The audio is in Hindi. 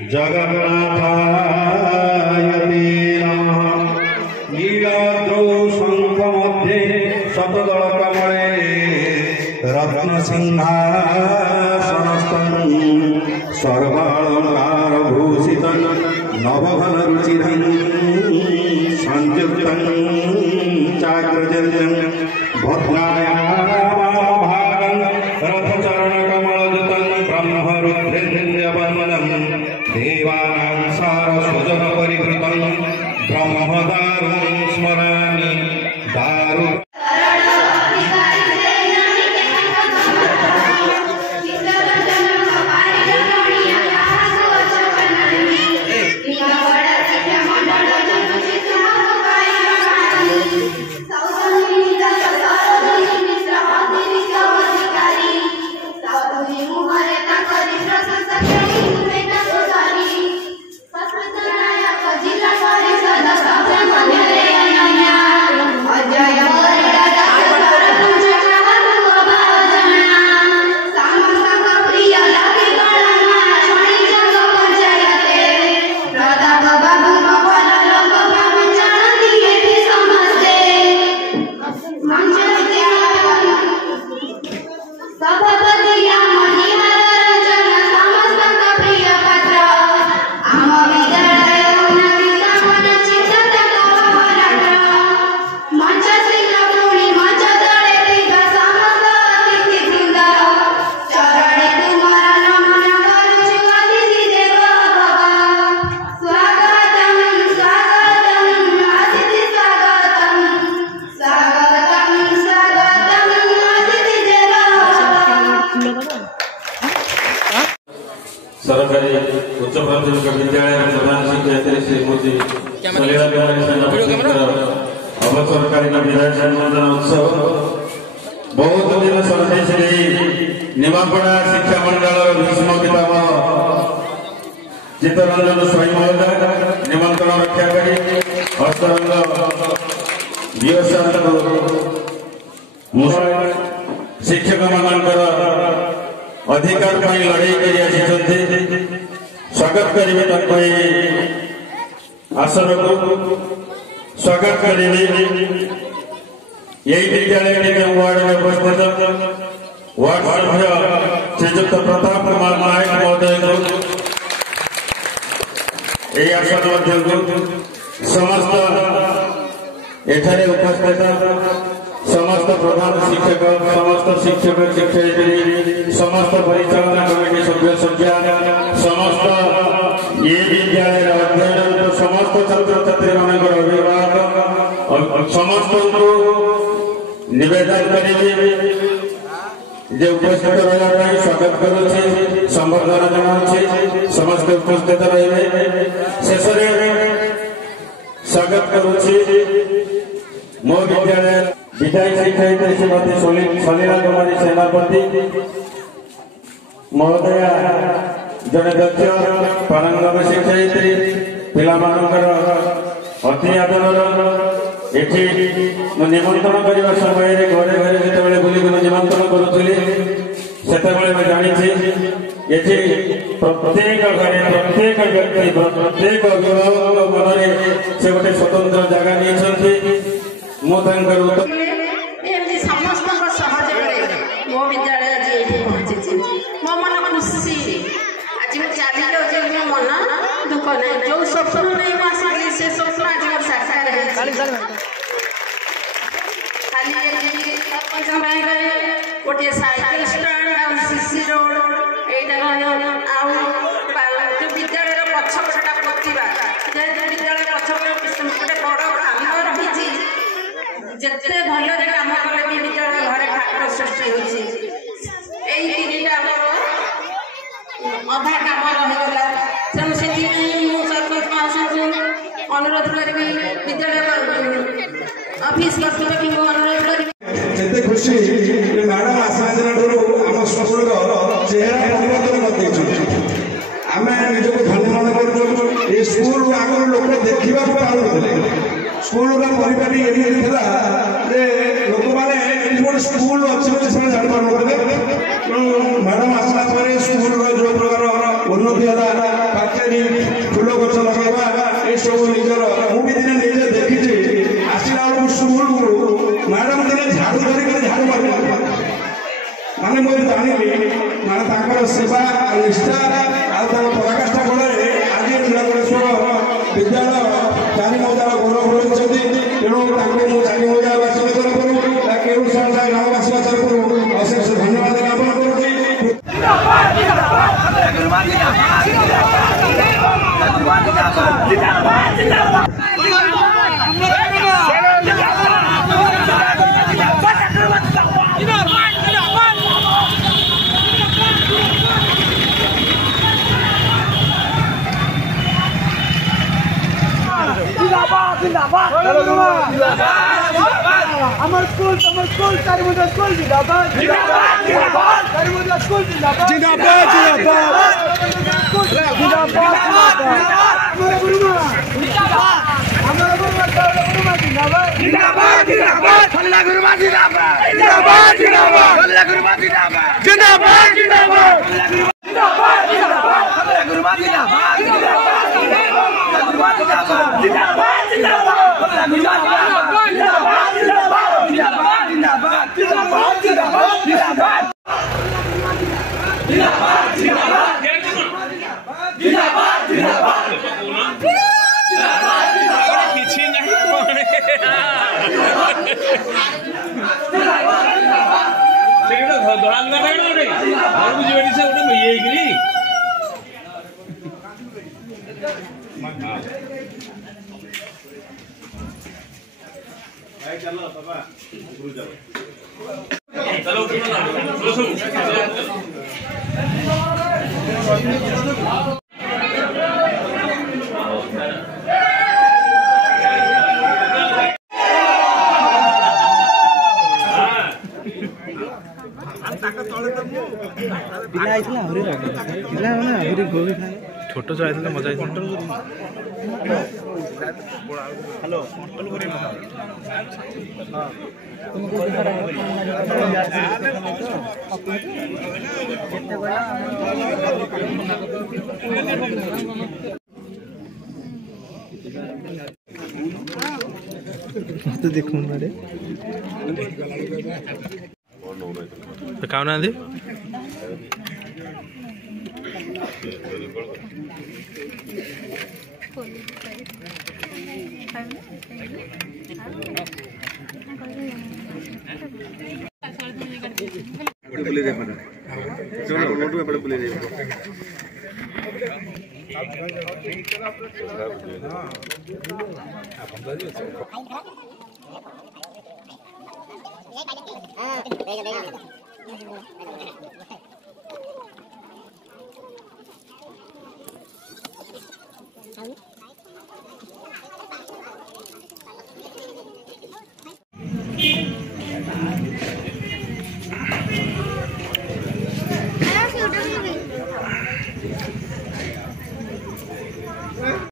जगन्नाथाय नमः। नीलाद्रौ शङ्खमध्ये शतदलकमले रत्नसिंहासनस्थं सर्वालङ्कारभूषितं नवघनरुचिरं संयुक्तं चाग्रजन्यं भद्रायामाभागं रथचरणकमलयुतं ब्रह्मरुद्रेन्द्रवन्दनं देवानां सारस्वजनपरिकृतं ब्रह्मदारुं स्मरामि दारु सरकारी उच्च प्राथमिक विद्यालय प्रधान शिक्षयित्री श्रीमती सलीला कुमारी सेनापति अवसरकालीन विधायक सम्मान उत्सव बहुत दिन सरदे श्री निमापड़ा शिक्षा मंडल भीष्म पितामह चित्तरंजन स्वयं महोदय निमंत्रण रक्षा करी हस्तरंग शिक्षक मानकर अधिकार लड़ाई कर स्वागत करेंगे आसन को स्वागत करेंगे यही विद्यालय के वार्ड में उपस्थित वार्ड सभ्य श्रीजुक्त प्रताप कुमार नायक महोदय को यही आसन को समस्त एठारे उपस्थित समस्त प्रधान शिक्षक समस्त शिक्षक शिक्षयित्री समस्त परिचालना कमिटी सभ्य सभ्या समस्त ये विद्यालय अध्ययन समस्त छात्र छात्री मान अभिभावक समस्त को निवेदन करेंगे जे उपस्थित रहा स्वागत करुचे संबर्धना जनाऊे समस्त उपस्थित रहे शेष स्वागत करुचे मो विद्यालय विधायक शिक्षयित्री श्रीमती सलीला कुमारी सेनापति महोदय जड़े दक्ष पारंगम शिक्षयित्री पिलामानकर अति आदर एठी निमंत्रण करने समय घरे घरे जिते बुलिक निमंत्रण करुली से जानी प्रत्येक घरे प्रत्येक व्यक्ति प्रत्येक अभिभावक मन से गोटे स्वतंत्र जगह नहीं समस्त सहयोग मो विद्यालय आज ये पहुंची मो मन खुशी आज चली जाऊँ मो मन दुख ना जो स्वप्न नहीं आसली से स्वप्न आज मोर साकार गोटे साइकिल स्टैंड सीसी रोड जो विद्यालय पछपटा पोता विद्यालय पछपटे गोटे बड़ आम रही जिते भल कम कले भी विद्यालय घरे फाट सृष्टि होती अधा कम रहीगला तेणु से सरपंच महाशय अनुरोध करी विद्यालय ऑफिस कि अनुरोध करी खुशी मैडम आसला दिन आम स्कूल चेहरा परिवर्तन कर आम निजक धन्य मन कर स्कूल आगे लोक देखा पाते स्कूल का परिपाटी ये लोक मैंने गोटे स्कूल अच्छे जापारे मैडम आसला स्कूल जो प्रकार उन्नति है ପାଚେରୀ ଫୁଲ ଗଛ ଲଗାଇବା ଏସବୁ ନିଜର ମୁଁ ବି ଦିନେ ନିଜେ ଦେଖିଛି। ଆସିଲା ବେଳକୁ ସ୍କୁଲକୁ ମ୍ୟାଡାମ ଦିନେ ଝାଡୁ ଧରିକରି ଝାଡୁ ମାରିଲେ ମାନେ ମୁଁ ଜାଣିଲି ମାନେ ତାଙ୍କର ସେବା ନିଷ୍ଠା ଆଉ ତାଙ୍କ ପରାକାଷ୍ଠା ବଳରେ ଆଜି ନୀଳକଣ୍ଠେଶ୍ୱର ବିଦ୍ୟାଳୟ ଚାରି ମୌଜାର ଗୌରବ ରହିଛନ୍ତି। ତେଣୁ ତାଙ୍କୁ ମୁଁ ଚାରି ମୌଜାବାସୀଙ୍କ ତରଫରୁ କେଉଁଝର ଗ୍ରାମବାସୀଙ୍କ ତରଫରୁ ଅଶେଷ ଧନ୍ୟବାଦ ଜ୍ଞାପନ କରୁଛି। আমার স্কুল চারিমুজা স্কুল জিন্দাবাদ জিন্দাবাদ চারিমুজা স্কুল জিন্দাবাদ জিন্দাবাদ জিন্দাবাদ জিন্দাবাদ আমার গুরুমা জিন্দাবাদ আমার গুরুমা জিন্দাবাদ জিন্দাবাদ জিন্দাবাদ খল্লা গুরুমা জিন্দাবাদ জিন্দাবাদ জিন্দাবাদ খল্লা গুরুমা জিন্দাবাদ জিন্দাবাদ জিন্দাবাদ জিন্দাবাদ জিন্দাবাদ খল্লা গুরুমা জিন্দাবাদ জিন্দাবাদ জিন্দাবাদ জিন্দাবাদ चलो पापा छोट जो आइथिला मजा आइथिला हेलो तो देखूं रे कावना दे पुलिस है मैडम चलो रोड पे बड़े पुलिस है हां